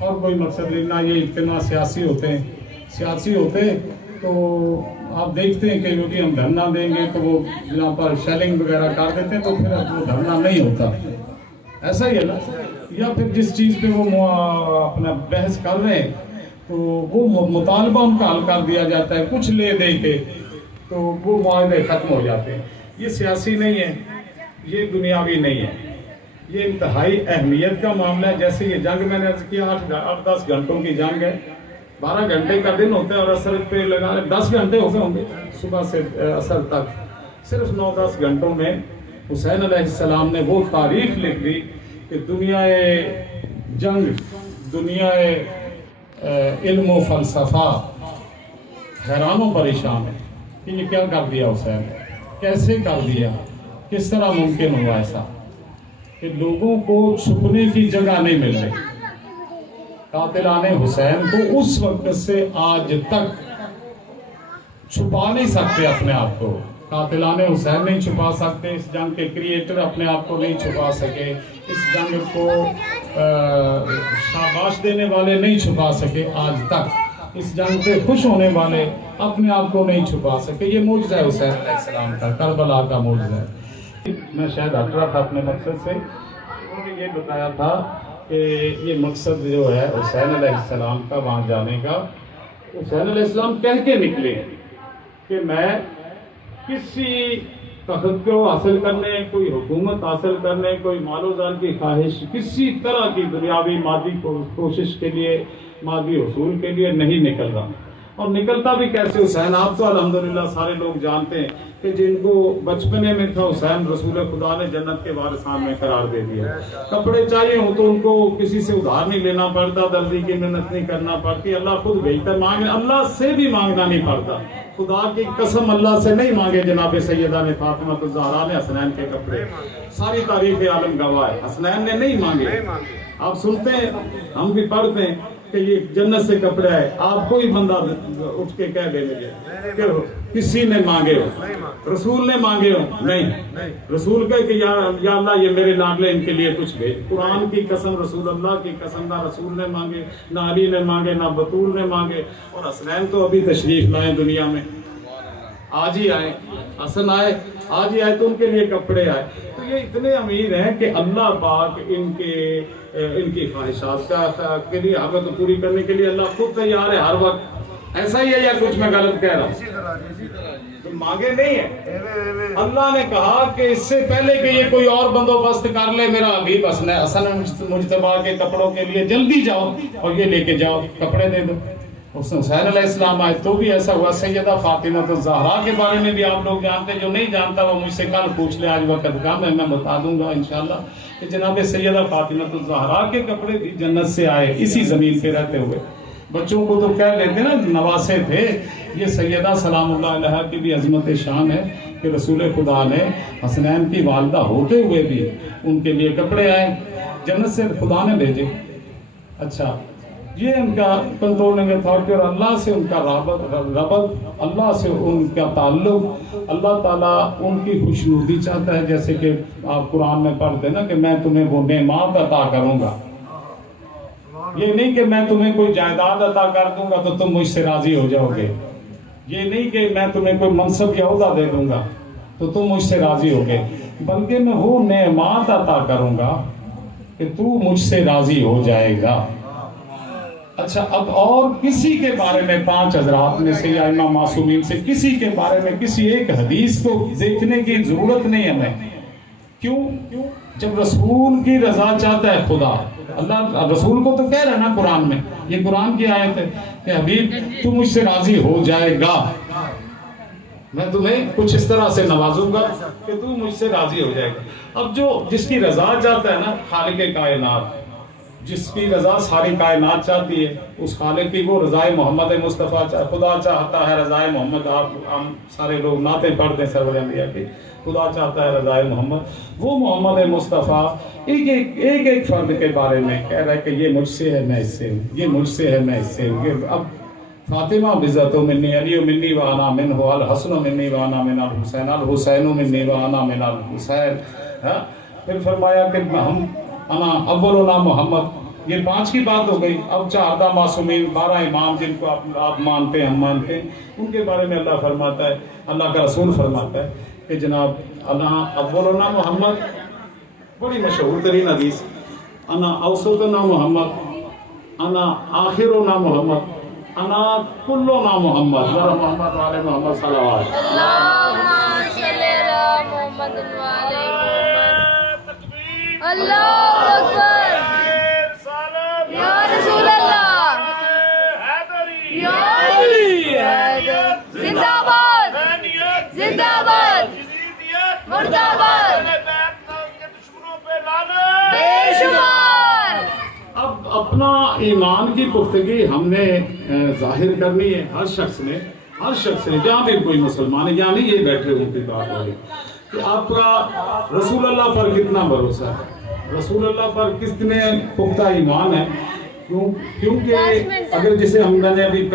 اور کوئی مقصد نہیں، نہ یہ اجتماع سیاسی ہوتے ہیں. سیاسی ہوتے تو آپ دیکھتے ہیں کہ جو بھی ہم دھرنا دیں گے تو وہ یہاں پر شیلنگ وغیرہ کر دیتے ہیں، تو پھر وہ دھرنا نہیں ہوتا. ایسا ہی ہے نا. یا پھر جس چیز پہ وہ اپنا بحث کر رہے ہیں تو وہ مطالبہ ان کا حل کر دیا جاتا ہے کچھ لے دے کے، تو وہ معاہدے ختم ہو جاتے ہیں. یہ سیاسی نہیں ہے، یہ دنیاوی نہیں ہے، یہ انتہائی اہمیت کا معاملہ ہے. جیسے یہ جنگ میں نے عرض کیا 8-10 گھنٹوں کی جنگ ہے، 12 گھنٹے کا دن ہوتا ہے اور اثر پہ لگا 10 گھنٹے ہو گئے ہوں گے صبح سے اثر تک. صرف 9-10 گھنٹوں میں حسین علیہ السلام نے وہ تاریخ لکھ دی کہ دنیا جنگ، دنیا علم و فلسفہ حیران و پریشان ہے کہ یہ کیا کر دیا حسین، کیسے کر دیا، کس طرح ممکن ہوا ایسا کہ لوگوں کو چھپنے کی جگہ نہیں مل رہی. قاتلان حسین کو اس وقت سے آج تک چھپا نہیں سکتے اپنے آپ کو. قاتلان حسین نہیں چھپا سکتے، اس جنگ کے کریٹر اپنے آپ کو نہیں چھپا سکے، اس جنگ کو شاباش دینے والے نہیں چھپا سکے آج تک، اس جنگ پہ خوش ہونے والے اپنے آپ کو نہیں چھپا سکے. یہ معجزہ ہے حسین علیہ السلام کا، کربلا کا معجزہ ہے. میں شاید ہٹ رہا تھا اپنے مقصد سے. انہوں نے یہ بتایا تھا کہ یہ مقصد جو ہے حسین علیہ السلام کا وہاں جانے کا، حسین علیہ السلام کہہ کے نکلے کہ میں کسی تخت کو حاصل کرنے، کوئی حکومت حاصل کرنے، کوئی مال و جان کی خواہش، کسی طرح کی دنیاوی مادی کوشش کے لیے، مادی حصول کے لیے نہیں نکل رہا. اور نکلتا بھی کیسے حسین؟ آپ تو الحمدللہ سارے لوگ جانتے ہیں کہ جن کو بچپنے میں تھا حسین، رسول خدا نے جنت کے وارثان میں قرار دے دیا. کپڑے چاہیے ہوں تو ان کو کسی سے ادھار نہیں لینا پڑتا، درزی کی محنت نہیں کرنا پڑتی، اللہ خود بھیجتا ہے. مانگنے اللہ سے بھی مانگنا نہیں پڑتا. خدا کی قسم اللہ سے نہیں مانگے جناب سیدہ نے فاطمہ الزہرا نے حسنین کے کپڑے، ساری تاریخ عالم گواہ ہے، حسنین نے نہیں مانگے. آپ سنتے ہیں، ہم بھی پڑھتے ہیں کہ یہ جنت سے کپڑے آئے. آپ کوئی بندہ اٹھ کے کہہ دے مجھے کہ کسی نے مانگے ہو، رسول نے مانگے ہو؟ نہیں. رسول کہے کہ یا اللہ یہ میرے لاڈلے، ان کے لیے کچھ بھیج. قرآن کی قسم، رسول اللہ کی قسم، نہ رسول نے مانگے، نہ علی نے مانگے، نہ بطول نے مانگے. اور حسنین تو ابھی تشریف لائے دنیا میں، آج ہی آئے. حسن آئے، آج ہی آئے، تو ان کے لیے کپڑے آئے. تو یہ اتنے امیر ہیں کہ اللہ پاک ان کی خواہشات کے لیے حاجت پوری کرنے کے لیے اللہ خود تیار ہے ہر وقت. ایسا ہی ہے یا کچھ میں غلط کہہ رہا ہوں؟ تو مانگے نہیں ہے. اللہ نے کہا کہ اس سے پہلے کہ یہ کوئی اور بندوبست کر لے، میرا حبیب حسن مجتبیٰ کے کپڑوں کے لیے جلدی جاؤ اور یہ لے کے جاؤ، کپڑے دے دو. حسین علیہ السلام آئے تو بھی ایسا ہوا. سیدہ فاطمہ الزہرا کے بارے میں بھی آپ لوگ جانتے ہیں، جو نہیں جانتا وہ مجھ سے کل پوچھ لے، آج وقت کم ہے، میں بتا دوں گا انشاءاللہ کہ جناب سیدہ فاطمہ الزہرا کے کپڑے بھی جنت سے آئے اسی زمین پہ رہتے ہوئے. بچوں کو تو کہہ لیتے نا نواسے تھے. یہ سیدہ سلام اللہ علیہا کی بھی عظمت شان ہے کہ رسول خدا نے حسنین کی والدہ ہوتے ہوئے بھی ان کے لیے کپڑے آئے جنت سے، خدا نے بھیجے. اچھا، یہ ان کا کنٹرولنگ اتھارٹی اور اللہ سے ان کا ربط، اللہ سے ان کا تعلق. اللہ تعالیٰ ان کی خوشنودی چاہتا ہے، جیسے کہ آپ قرآن میں پڑھتے ہیں نا کہ میں تمہیں وہ نعمات عطا کروں گا. یہ نہیں کہ میں تمہیں کوئی جائیداد عطا کر دوں گا تو تم مجھ سے راضی ہو جاؤ گے. یہ نہیں کہ میں تمہیں کوئی منصب یا عہدہ دے دوں گا تو تم مجھ سے راضی ہو گے، بلکہ میں وہ نعمات عطا کروں گا کہ تو مجھ سے راضی ہو جائے گا. اچھا، اب اور کسی کے بارے میں 5 حضرات میں سے یا امام معصومین سے کسی کے بارے میں کسی ایک حدیث کو دیکھنے کی ضرورت نہیں ہمیں. کیوں؟ جب رسول کی رضا چاہتا ہے خدا. اللہ رسول کو تو کہہ رہا ہے نا قرآن میں، یہ قرآن کی آیت ہے کہ حبیب تو مجھ سے راضی ہو جائے گا، میں تمہیں کچھ اس طرح سے نوازوں گا کہ تو مجھ سے راضی ہو جائے گا. اب جو جس کی رضا چاہتا ہے نا، خالق کائنات، جس کی رضا ساری کائنات چاہتی ہے، اس خالق کی وہ رضائے محمد مصطفیٰ خدا چاہتا ہے رضائے محمد. آپ ہم سارے لوگ نعتیں پڑھتے ہیں سرور انبیاء کی، خدا چاہتا ہے رضائے محمد. وہ محمد مصطفیٰ ایک فرد کے بارے میں کہہ رہا ہے کہ یہ مجھ سے ہے میں اس سے ہوں، یہ مجھ سے ہے میں اس سے ہوں. اب فاطمہ بذات منی، علی منی وانا منہ، الحسن منی وانا من الحسین، الحسین منی وانا من الحسین. پھر فرمایا کہ انا اولنا محمد یہ 5 کی بات ہو گئی. اب 14 معصومین 12 امام جن کو آپ مانتے ہیں ہم مانتے ہیں, ان کے بارے میں اللہ فرماتا ہے, اللہ کا رسول فرماتا ہے کہ جناب اللہ اولنا محمد, بڑی مشہور ترین حدیث, انا اوسطنا محمد, انا آخرنا محمد, انا کلنا محمد, ذرا محمد والے محمد صلوات. اللہم صلی علی محمد وعلی محمد. اللہ اکبر. یا رسول اللہ. یا علی. زندہ باد. زندہ باد. مردہ باد. بے شمار. اب اپنا ایمان کی پختگی ہم نے ظاہر کرنی ہے, ہر شخص نے جہاں بھی کوئی مسلمان ہے, یعنی یہ بیٹھے ہوئے کی بات ہو رہی کہ آپ کا رسول اللہ پر کتنا بھروسہ ہے, رسول اللہ پر کتنے پختہ ایمان ہے. کیونکہ اگر جسے ہم نے ابھی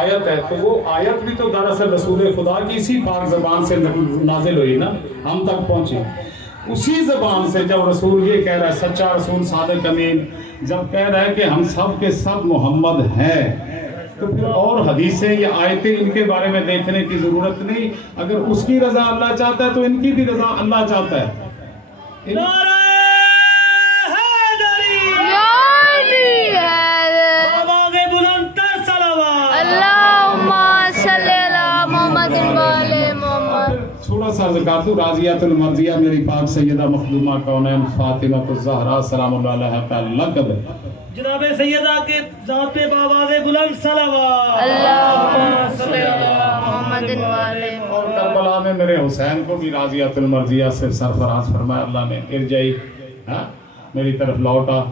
آیت ہے تو وہ آیت بھی تو دراصل رسول خدا کی اسی پاک زبان سے نازل ہوئی نا, ہم تک پہنچی اسی زبان سے. جب رسول یہ کہہ رہا ہے, سچا رسول صادق امین جب کہہ رہا ہے کہ ہم سب کے سب محمد ہیں, تو پھر اور حدیثیں یا آیتیں ان کے بارے میں دیکھنے کی ضرورت نہیں. اگر اس کی رضا اللہ چاہتا ہے تو ان کی بھی رضا اللہ چاہتا ہے. تھوڑا سا ذکر راضیات المرضیہ میری پاک سیدہ مخدومہ کونین فاطمہ الزہرا سلام اللہ علیہا کا لقب ہے. جناب سیدہ کے ذات پہ بآواز بلند صلوات. اللہم صلی علی محمد وعلی. اور کربلا میں میرے حسین کو بھی راضیات المرضیہ سے سرفراز فرمایا اللہ نے, ارجعی, میری طرف لوٹا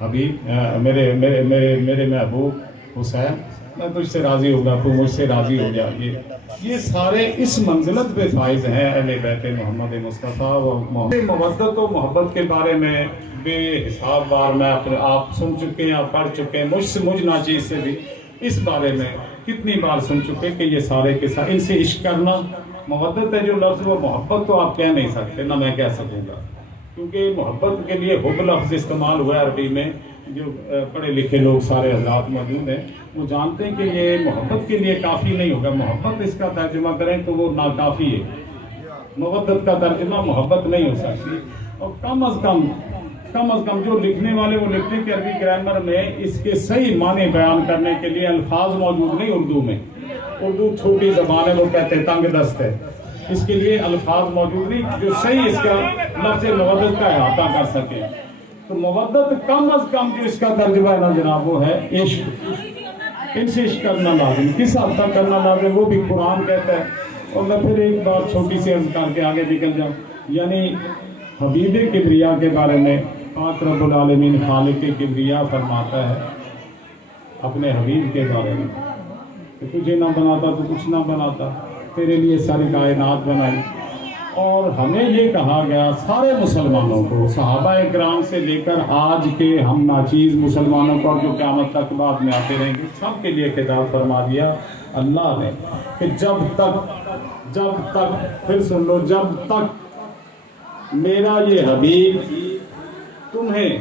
حبیب, میرے محبوب حسین, میں تجھ سے راضی ہوگا, تو مجھ سے راضی ہو جا. یہ سارے اس منزلت پہ فائز ہیں اہل بیت محمد مصطفیٰ. مودت و محبت کے بارے میں بے حساب بار میں آپ سن چکے ہیں, آپ پڑھ چکے ہیں, مجھ ناچیز سے بھی اس بارے میں کتنی بار سن چکے کہ یہ سارے کے ساتھ ان سے عشق کرنا. محبت ہے جو لفظ, وہ محبت تو آپ کہہ نہیں سکتے, نہ میں کہہ سکوں گا, کیونکہ محبت کے لیے حب لفظ استعمال ہوا ہے عربی میں. جو پڑھے لکھے لوگ سارے حضرات موجود ہیں وہ جانتے ہیں کہ یہ محبت کے لیے کافی نہیں ہوگا. محبت اس کا ترجمہ کریں تو وہ ناکافی ہے. محبت کا ترجمہ محبت نہیں ہو سکتی. اور کم از کم جو لکھنے والے وہ لکھتے ہیں کہ عربی گرامر میں اس کے صحیح معنی بیان کرنے کے لیے الفاظ موجود نہیں اردو میں. اردو چھوٹی زبان ہے, وہ کہتے ہیں تنگ دست ہے, اس کے لیے الفاظ موجود نہیں جو صحیح اس کا لفظ محبت کا احاطہ کر سکے. تو محبت کم از کم جو اس کا ترجمہ ہے نا جناب وہ ہے عشق. ان سے عشق کرنا لازم, کس حد تک کرنا لازم وہ بھی قرآن کہتا ہے. اور میں پھر ایک بات چھوٹی سی عرض کر کے آگے نکل جاؤں, یعنی حبیب کبریا کے بارے میں پاک رب العالمین خالق کبریا فرماتا ہے اپنے حبیب کے بارے میں کہ تجھے نہ بناتا تو کچھ نہ بناتا, تیرے لیے ساری کائنات بنائی. اور ہمیں یہ کہا گیا سارے مسلمانوں کو, صحابہ کرام سے لے کر آج کے ہم ناچیز مسلمانوں کو, اور جو قیامت تک بعد میں آتے رہیں گے, سب کے لیے خطاب فرما دیا اللہ نے کہ جب تک پھر سن لو, جب تک میرا یہ حبیب تمہیں,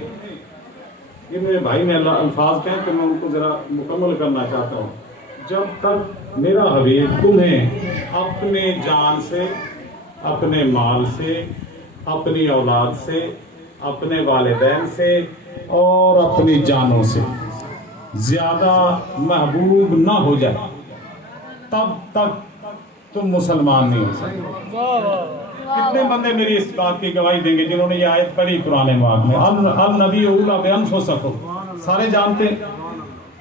یہ میرے بھائی نے الفاظ کہیں کہ میں ان کو ذرا مکمل کرنا چاہتا ہوں. جب تک میرا حبیب تمہیں اپنے جان سے, اپنے مال سے, اپنی اولاد سے, اپنے والدین سے اور اپنی جانوں سے زیادہ محبوب نہ ہو جائے, تب تک تم مسلمان نہیں ہو سکتے. کتنے بندے میری اس بات کی گواہی دیں گے جنہوں نے یہ آیت پڑھی قرآن پاک میں, النبی اولی بانفسکم, سارے جانتے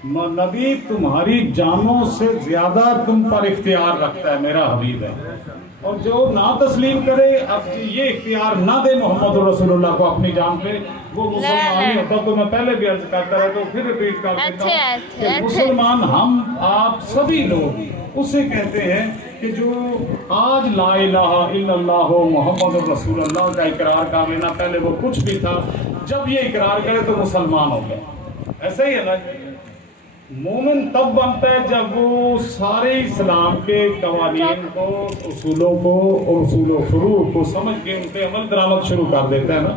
نبی تمہاری جانوں سے زیادہ تم پر اختیار رکھتا ہے, میرا حبیب ہے. اور جو نہ تسلیم کرے, اب یہ اختیار نہ دے محمد رسول اللہ کو اپنی جان پہ, وہ مسلمان نہیں ہوتا. تو میں پہلے بھی عرض کرتا رہتا ہوں, پھر ریپیٹ کر دیتا ہوں کہ مسلمان ہم آپ سبھی لوگ اسے کہتے ہیں کہ جو آج لا الہ الا اللہ محمد رسول اللہ کا اقرار کر لینا, پہلے وہ کچھ بھی تھا, جب یہ اقرار کرے تو مسلمان ہو گیا. ایسا ہی ہے نا, مومن تب بنتا ہے جب وہ سارے اسلام کے قوانین کو, اصولوں کو اور اصول و فروع کو سمجھ کے ان پہ عمل درآمد شروع کر دیتا ہے نا.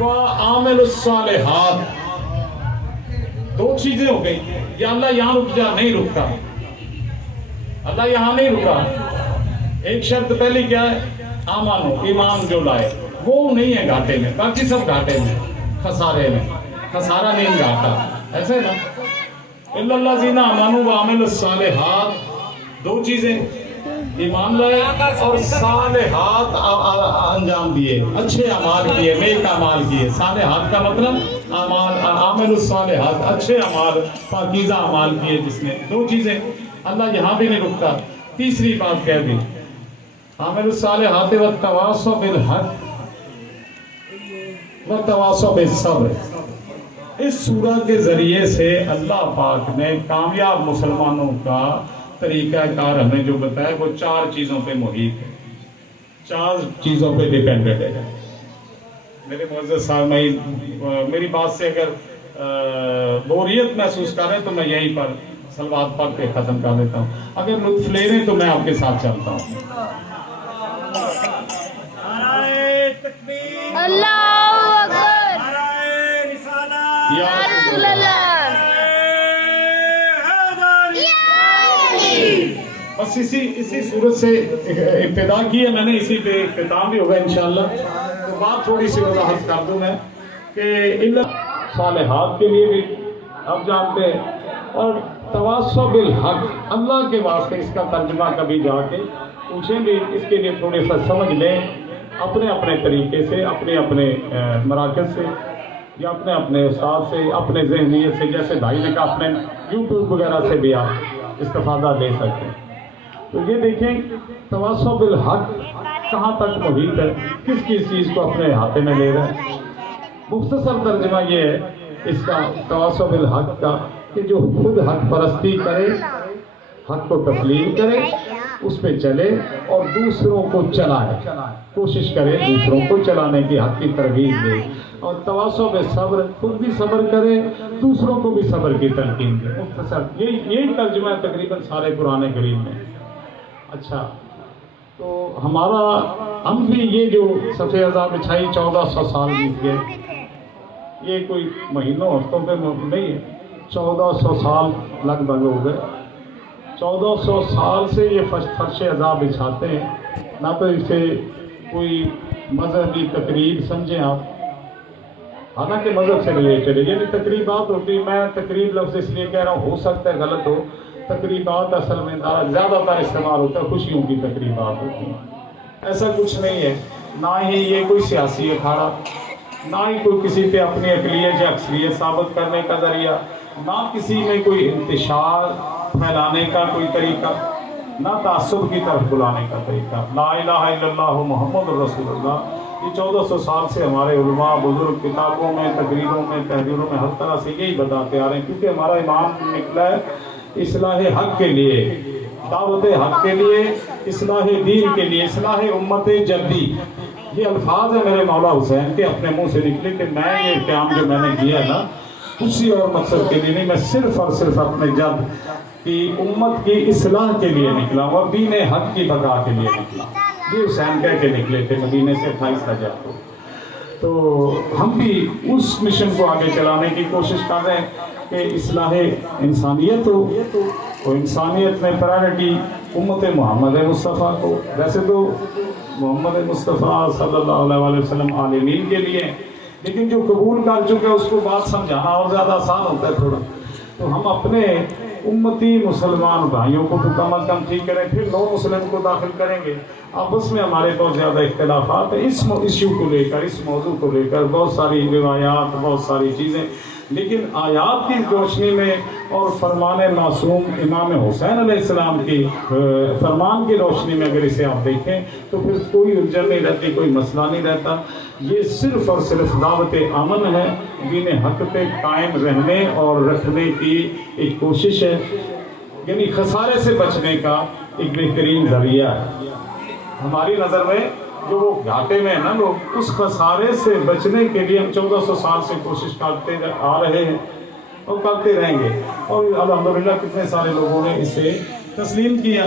وعامل الصالحات، دو چیزیں ہو گئی. یا اللہ یہاں رک جا، نہیں رکتا. اللہ یہاں نہیں رکا. ایک شرط پہلی کیا ہے؟ آمانو، ایمان جو لائے وہ نہیں ہے گھاٹے میں، باقی سب گھاٹے میں، خسارے میں. خسارہ نہیں گھاٹا، ایسے ہے نا. الا الذین آمنوا وعملوا الصالحات، دو چیزیں، ایمان لائے اور صالحات انجام دیے، اچھے اعمال کیے، نیک اعمال کیے. صالحات کا مطلب اعمال، عامل الصالحات، اچھے اعمال، پاکیزہ اعمال کیے جس نے. دو چیزیں. اللہ یہاں بھی نہیں رکتا. تیسری بات کہہ دی، عامل الصالحات والتواصوا بالحق والتواصوا بالصبر. اس سورہ کے ذریعے سے اللہ پاک نے کامیاب مسلمانوں کا طریقہ کار ہمیں جو بتایا وہ چار چیزوں پہ محیط ہے، چار چیزوں پہ ڈیپینڈنٹ ہے. میرے معزز صاحب، میری بات سے اگر بوریت محسوس کر رہے ہیں تو میں یہیں پر صلوات پڑھ کے ختم کر دیتا ہوں. اگر لطف لے رہے ہیں تو میں آپ کے ساتھ چلتا ہوں. اللہ اکبر، یا رسول اللہ. بس اسی صورت سے ابتدا کی ہے میں نے، اسی پہ اختتام بھی ہوگا انشاءاللہ. تو بات تھوڑی سی وضاحت کر دوں میں کہ اللہ صالحات کے لیے بھی اب جانتے ہیں، اور تواصوا بالحق، اللہ کے واسطے اس کا ترجمہ کبھی جا کے پوچھیں بھی، اس کے لیے تھوڑے سا سمجھ لیں اپنے اپنے طریقے سے، اپنے اپنے مراکز سے، یا اپنے اپنے استاد سے، اپنے ذہنیت سے. جیسے بھائی نے کہا اپنے یوٹیوب وغیرہ سے بھی آپ استفادہ لے سکتے ہیں. تو یہ دیکھیں تواصوا بالحق کہاں تک محیط ہے، کس کس چیز کو اپنے ہاتھے میں لے رہے ہیں. مختصر ترجمہ یہ ہے اس کا تواصوا بالحق کا کہ جو خود حق پرستی کرے، حق کو تسلیم کرے، اس پہ چلے اور دوسروں کو چلائے، کوشش کرے دوسروں کو چلانے کی، حق کی ترغیب دے. اور تواصوا بالصبر، خود بھی صبر کرے، دوسروں کو بھی صبر کی تلقین دے. مختصر یہی ترجمہ ہے تقریباً سارے قرآن کریم میں. اچھا، تو ہم بھی یہ جو صفحہ عذاب بچھائی 1400 سال بیت گئے، یہ کوئی مہینوں ہفتوں پہ نہیں ہے، 1400 سال لگ بھگ ہو گئے. 1400 سال سے یہ فرش عذاب بچھاتے ہیں. نہ تو اسے کوئی مذہبی تقریب سمجھیں آپ، حالانکہ مذہب سے ریلیٹڈ ہے. یعنی تقریبات ہوتی، میں تقریب لفظ اس لیے کہہ رہا ہوں، ہو سکتا ہے غلط ہو. تقریبات اصل میں زیادہ تر استعمال ہوتا ہے، خوشیوں کی تقریبات ہوتی ہیں. ایسا کچھ نہیں ہے. نہ ہی یہ کوئی سیاسی اکھاڑا، نہ ہی کوئی کسی پہ اپنی اقلیت یا اکثریت ثابت کرنے کا ذریعہ، نہ کسی میں کوئی انتشار پھیلانے کا کوئی طریقہ، نہ تعصب کی طرف بلانے کا طریقہ. لا الہ الا اللہ محمد رسول اللہ، یہ 1400 سال سے ہمارے علماء بزرگ کتابوں میں، تقریروں میں، تحریروں میں ہر طرح سے یہی بتاتے آ رہے ہیں. کیونکہ ہمارا امام نکلا ہے اصلاح حق کے لیے، دعوت حق کے لیے، اصلاح دین کے لیے، اصلاح امت جدی. یہ الفاظ ہیں میرے مولا حسین کے اپنے منہ سے نکلے کہ میں یہ قیام جو میں نے کیا نا کسی اور مقصد کے لیے نہیں، میں صرف اور صرف اپنے جد کی امت کی اصلاح کے لیے نکلا اور دین حق کی بقا کے لیے نکلا. یہ حسین کہہ کے نکلے تھے مدینے سے 28 رجب کو. تو ہم بھی اس مشن کو آگے چلانے کی کوشش کر رہے ہیں کہ اصلاح انسانیت ہو. تو انسانیت میں پرائرٹی امت محمد مصطفیٰ کو، ویسے تو محمد مصطفیٰ صلی اللہ علیہ وسلم عالمین کے لیے، لیکن جو قبول کر چکے اس کو بات سمجھانا اور زیادہ آسان ہوتا ہے تھوڑا. تو ہم اپنے امتی مسلمان بھائیوں کو تو کم از کم ٹھیک کریں، پھر نو مسلم کو داخل کریں گے. آپس میں ہمارے بہت زیادہ اختلافات ہیں اس ایشو کو لے کر، اس موضوع کو لے کر، بہت ساری روایات، بہت ساری چیزیں. لیکن آیات کی روشنی میں اور فرمان معصوم امام حسین علیہ السلام کی فرمان کی روشنی میں اگر اسے آپ دیکھیں تو پھر کوئی الجھن نہیں رہتی، کوئی مسئلہ نہیں رہتا. یہ صرف اور صرف دعوت امن ہے، دین حق پہ قائم رہنے اور رکھنے کی ایک کوشش ہے. یعنی خسارے سے بچنے کا ایک بہترین ذریعہ ہے. ہماری نظر میں جو وہ گھاٹے میں ہیں نا لوگ، اس خسارے سے بچنے کے لیے ہم 1400 سال سے کوشش کرتے آ رہے ہیں اور کرتے رہیں گے. اور الحمدللہ کتنے سارے لوگوں نے اسے تسلیم کیا.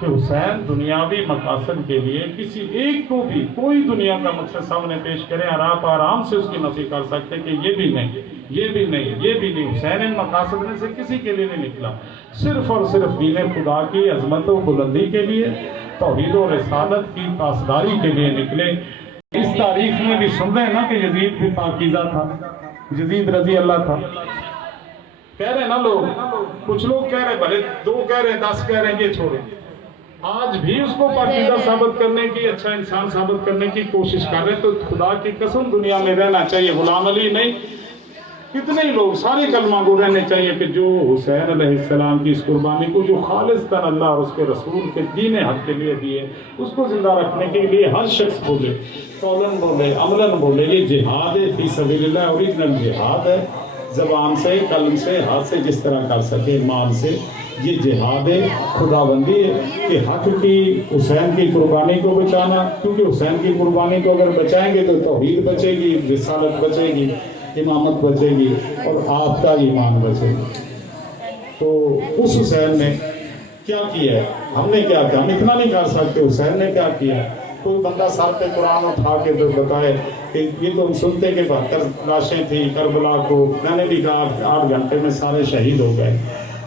کہ حسین دنیاوی مقاصد کے لیے کسی ایک کو بھی کوئی دنیا کا مقصد سامنے پیش کریں اور آپ آرام سے اس کی نفی کر سکتے کہ یہ بھی نہیں، یہ بھی نہیں، یہ بھی نہیں۔ حسین ان مقاصد میں سے کسی کے لیے نہیں نکلا، صرف اور صرف دین خدا کی عظمت و بلندی کے لیے، توحید و رسالت کی پاسداری کے لیے نکلے۔ اس تاریخ میں بھی سن رہے ہیں نا کہ یزید بھی پاکیزہ تھا، یزید رضی اللہ تھا۔ کہہ رہے ہیں نا لوگ، کچھ لوگ کہہ رہے ہیں، بھلے 2 کہہ رہے ہیں 10 کہہ رہے ہیں، یہ چھوڑیں، آج بھی اس کو پاکیزہ ثابت کرنے کی، اچھا انسان ثابت کرنے کی کوشش کر رہے ہیں۔ تو خدا کی قسم دنیا میں رہنا چاہیے، غلام علی نہیں، کتنے ہی لوگ سارے کلمہ گو رہنے چاہیے کہ جو حسین علیہ السلام کی اس قربانی کو جو خالصتاً اللہ اور اس کے رسول کے دین حق کے لیے دیے، اس کو زندہ رکھنے کے لیے ہر شخص بولے، قولاً بولے، عملاً بولے، یہ جہاد ہے فی سبیل اللہ، اوریجنل جہاد ہے، زبان سے، قلم سے، ہاتھ سے، جس طرح کر سکے، مال سے، یہ جہاد ہے، خدا بندی ہے کہ حق کی حسین کی قربانی کو بچانا، کیونکہ حسین کی قربانی کو اگر بچائیں گے تو توحید بچے گی، رسالت بچے گی، امامت بچے گی، اور آپ کا ایمان بچے گا۔ تو اس حسین نے کیا کیا ہے، ہم نے کیا کیا، ہم اتنا نہیں کر سکتے، حسین نے کیا کیا ہے۔ کوئی بندہ سر پہ قرآن اٹھا کے تو بتائے کہ یہ تو ہم سنتے کہ 72 لاشیں تھیں کربلا کو، میں نے بھی کہا 8 گھنٹے میں سارے شہید ہو گئے۔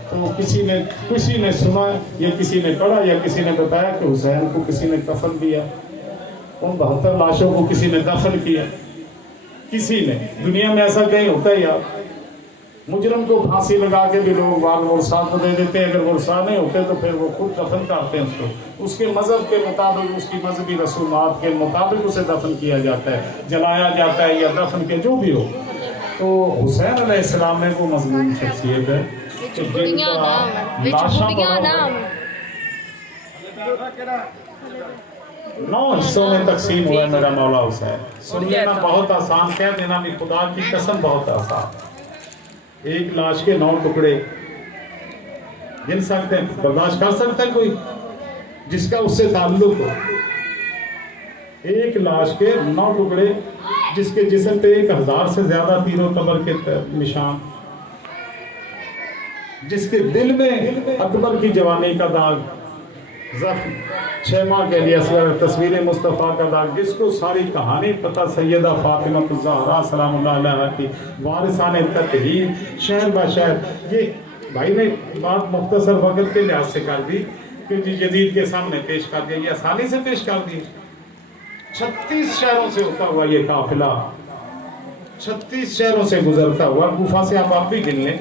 تو کسی نے سنا یا کسی نے پڑھا یا کسی نے بتایا کہ حسین کو کسی نے کفن دیا، ان 72 لاشوں کو کسی نے دفن کیا؟ کسی نے، دنیا میں ایسا کہیں ہوتا ہے یار؟ مجرم کو پھانسی لگا کے بھی لوگ بعض ورثاء کو دے دیتے ہیں، اگر ورثاء نہیں ہوتے تو پھر وہ خود دفن کرتے ہیں اس کو، اس کے مذہب کے مطابق، اس کی مذہبی رسومات کے مطابق اسے دفن کیا جاتا ہے، جلایا جاتا ہے یا دفن کے جو بھی ہو۔ تو حسین علیہ السلام میں وہ مضمون شخصیت ہے کہ جن کا لاشاں 9 حصوں میں تقسیم ہوا ہے میرا مولا حسین۔ سن لینا بہت آسان، کہہ دینا بھی خدا کی قسم بہت آسان۔ ایک لاش کے 9 ٹکڑے گن سکتے ہیں، برداشت کر سکتا ہے کوئی جس کا اس سے تعلق ہو؟ ایک لاش کے 9 ٹکڑے، جس کے جسم پہ 1000 سے زیادہ تیر و تبر کے نشان، جس کے دل میں اکبر کی جوانی کا داغ، زخم 6 ماہ کے لیے اصغر تصویر مصطفیٰ کا داغ، جس کو ساری کہانی پتہ سیدہ فاطمہ الزہرا سلام اللہ علیہ کی وارثان تطہیر شہر با شہر۔ یہ بھائی نے بات مختصر وقت کے لحاظ سے کر دی کہ یزید کے سامنے پیش کر دیا، یہ آسانی سے پیش کر دی۔ 36 شہروں سے ہوتا ہوا یہ قافلہ، 36 شہروں سے گزرتا ہوا، کوفہ سے آپ بھی گن لیں،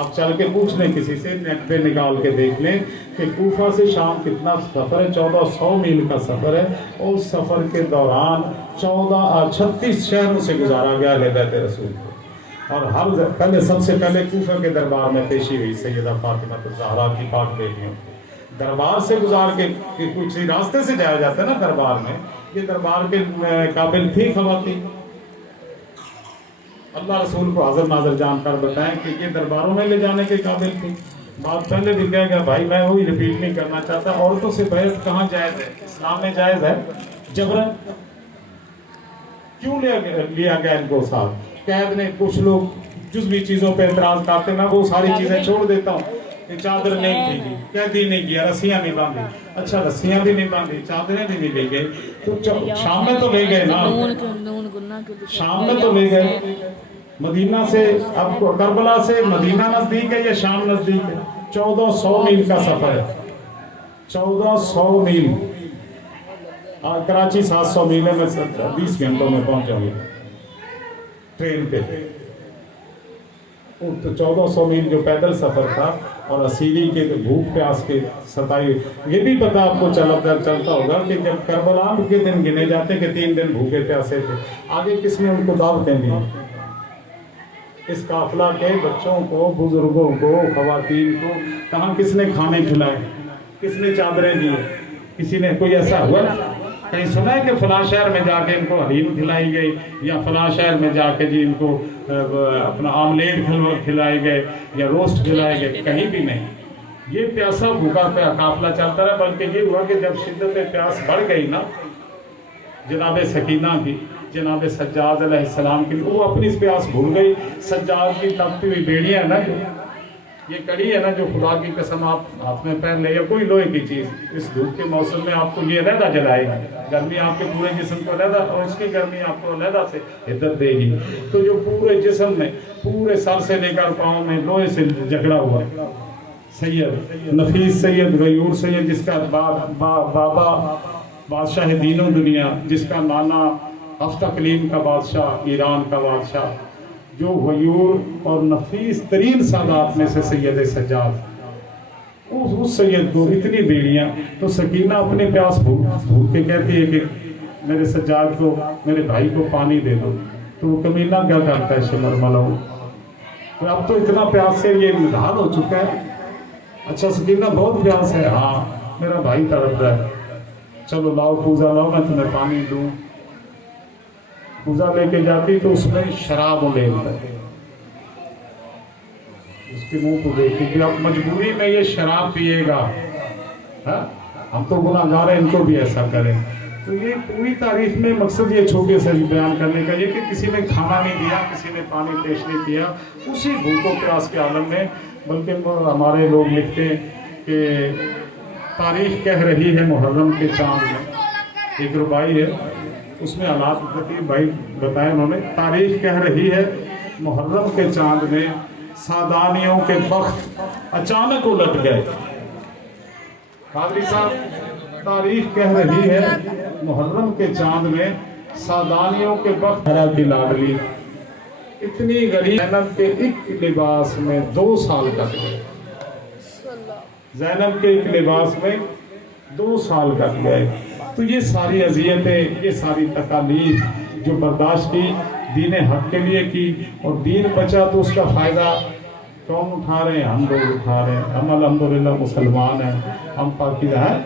آپ چل کے پوچھ لیں کسی سے، نیٹ پہ نکال کے دیکھ لیں کہ کوفہ سے شام کتنا سفر ہے، 1400 میل کا سفر ہے، اور اس سفر کے دوران 36 شہروں سے گزارا گیا اہل بیت رسول کو۔ اور پہلے سب سے پہلے کوفہ کے دربار میں پیشی ہوئی سیدہ فاطمہ الزہرا کی پاک بیٹیوں کو، دربار سے گزار کے، کچھ راستے سے جایا جاتا ہے نا دربار میں، یہ دربار کے قابل تھی خواتین۔ اللہ رسول کو حاضر ناظر جان کر بتائیں کہ یہ درباروں میں لے جانے کے قابل تھی۔ بات پہلے بھی کہہ گیا بھائی، میں وہی ریپیٹ نہیں کرنا چاہتا، عورتوں سے بیعت کہاں جائز ہے؟ اسلام میں جائز ہے؟ جبرن کیوں لیا گیا ان کو ساتھ؟ قید نے، کچھ لوگ جزوی چیزوں پہ اعتراض کرتے، میں وہ ساری چیزیں چھوڑ دیتا ہوں کہ چادر نہیں تھی، قیدی نہیں کیا، رسیاں نہیں باندھی، اچھا رسیاں بھی نہیں باندھی، چادریں بھی نہیں لے گئے، تو شام میں تو لے گئے نا، شام میں تو لے گئے۔ مدینہ سے، اب کربلا سے مدینہ نزدیک ہے یا شام نزدیک ہے؟ 1400 میل کا سفر ہے، 1400 میل، کراچی 700 میل ہے، میں 20 گھنٹوں میں پہنچا ہوں ٹرین پہ۔ 1400 میل جو پیدل سفر تھا، اور اسیری کے بھوک پیاس کے ستائی، یہ بھی پتہ آپ کو چلتا ہوگا کہ جب کربلا کے دن گنے جاتے کہ 3 دن بھوکے پیاسے تھے، آگے کس نے ان کو دعوتیں دی؟ اس قافلہ کے بچوں کو، بزرگوں کو، خواتین کو کہاں کس نے کھانے کھلائے، کس نے چادریں دی؟ کسی نے، کوئی ایسا ہوا نا کہیں سنا ہے کہ فلاں شہر میں جا کے ان کو حلیم کھلائی گئی، یا فلاں شہر میں جا کے جی ان کو اپنا آملیٹ کھلائے گئے یا روسٹ کھلائے گئے؟ کہیں بھی نہیں۔ یہ پیاسا بھوکا قافلہ چلتا رہا، بلکہ یہ ہوا کہ جب شدت پیاس بڑھ گئی نا جناب سکینہ کی، جناب سجاد علیہ السلام کی، وہ اپنی پیاس بھول گئی۔ سجاد کی تپتی ہوئی بیڑیاں نا جو، یہ کڑی ہے نا جو خدا کی قسم آپ ہاتھ میں پہن لے یا کوئی لوہے کی چیز، اس دھوپ کے موسم میں آپ کو یہ علیحدہ جلائے گی، گرمی آپ کے پورے جسم کو علیحدہ اور اس کی گرمی آپ کو علیحدہ سے حدت دے گی. تو جو پورے جسم میں پورے سر سے لے کر پاؤں میں لوہے سے جکڑا ہوا سید نفیس سید غیور سید، جس کا بابا بادشاہ دین و دنیا، جس کا نانا ہفت اقلیم کا بادشاہ، ایران کا بادشاہ، جو غیور اور نفیس ترین سادات میں سے سید سجاد، اس سید کو اتنی بیڑیاں. تو سکینہ اپنے پیاس بھول کے کہتی ہے کہ میرے سجاد کو، میرے بھائی کو پانی دے دو. تو وہ کمینہ کیا کرتا ہے شمر ملو، اب تو اتنا پیاس سے یہ نڈھال ہو چکا ہے. اچھا سکینہ بہت پیاس ہے، ہاں میرا بھائی تڑپ رہا ہے، چلو لاؤ کوزہ لاؤ میں تمہیں پانی دوں. کوزہ لے کے جاتی تو اس میں شراب لیتا ہے، اس کے منہ کو دیکھتی کہ اب مجبوری میں یہ شراب پیے گا، ہم تو گناہ گار ہیں، ان کو بھی ایسا کریں. تو یہ پوری تاریخ میں مقصد یہ چھوٹے سے بیان کرنے کا یہ کہ کسی نے کھانا نہیں دیا، کسی نے پانی پیش نہیں کیا اسی بھوک و پیاس کے عالم میں. بلکہ ہمارے لوگ لکھتے ہیں کہ تاریخ کہہ رہی ہے محرم کے چاند میں، ایک ربائی ہے اس میں حالات بھائی بتائے انہوں نے، تاریخ کہہ رہی ہے محرم کے چاند میں سادانیوں کے بخت اچانک الٹ گئے. قادری صاحب تاریخ کہہ رہی ہے محرم کے چاند میں سادانیوں کے بخت کی لاڈلی اتنی غریب زینب کے ایک لباس میں 2 سال کٹ گئے. زینب کے ایک لباس میں 2 سال کٹ گئے. تو یہ ساری اذیتیں، یہ ساری تکالیف جو برداشت کی دین حق کے لیے کی، اور دین بچا تو اس کا فائدہ کون اٹھا رہے ہیں؟ ہم لوگ اٹھا رہے ہیں. ہم الحمدللہ مسلمان ہیں، ہم پاکیزہ ہیں،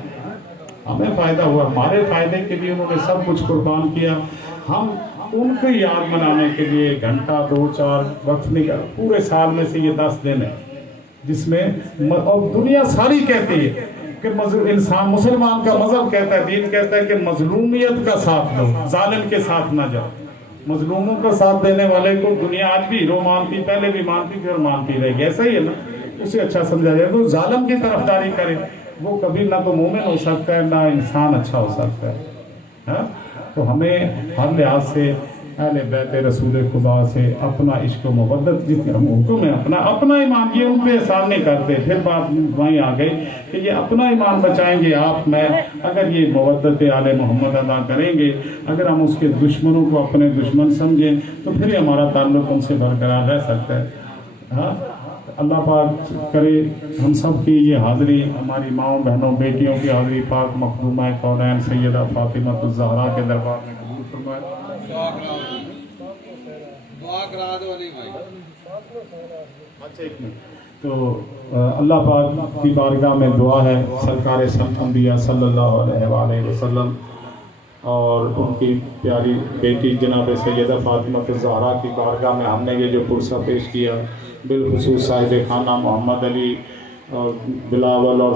ہمیں فائدہ ہوا. ہمارے فائدے کے لیے انہوں نے سب کچھ قربان کیا. ہم ان کو یاد منانے کے لیے 1 گھنٹہ 2-4 وقت نکال، پورے سال میں سے یہ 10 دن ہے جس میں، اور دنیا ساری کہتی ہے کہ انسان مسلمان کا مذہب کہتا ہے، دین کہتا ہے کہ مظلومیت کا ساتھ دو، ظالم کے ساتھ نہ جاؤ. مظلوموں کا ساتھ دینے والے کو دنیا آج بھی ہیرو مانتی، پہلے بھی مانتی تھی اور مانتی رہے گی. ایسا ہی ہے نا، اسے اچھا سمجھا جائے. تو ظالم کی طرفداری کرے وہ کبھی نہ تو مومن ہو سکتا ہے نہ انسان اچھا ہو سکتا ہے. تو ہمیں ہر لحاظ سے اہل بیت رسول خدا سے اپنا عشق و محبت، جس ہم حکم ہے اپنا ایمان، یہ ان پہ احسان نہیں کرتے. پھر بات وہیں آ گئی کہ یہ اپنا ایمان بچائیں گے آپ میں اگر یہ محبت آل محمد ادا کریں گے. اگر ہم اس کے دشمنوں کو اپنے دشمن سمجھیں تو پھر ہی ہمارا تعلق ان سے برقرار رہ سکتا ہے. اللہ پاک کرے ہم سب کی یہ حاضری، ہماری ماؤں بہنوں بیٹیوں کی حاضری پاک مخدومہ کونین سیدہ فاطمہ الزہرا کے دربار میں قبول فرمائے. دعا کرا دو علی بھائی. اچھا ایک منٹ. تو اللہ پاک کی بارگاہ میں دعا ہے سرکار انبیاء صلی اللہ علیہ وآلہ وسلم اور ان کی پیاری بیٹی جناب سیدہ فاطمہ الزہرا کی بارگاہ میں ہم نے یہ جو پرسہ پیش کیا، بالخصوص صاحب خانہ محمد علی اور بلاول اور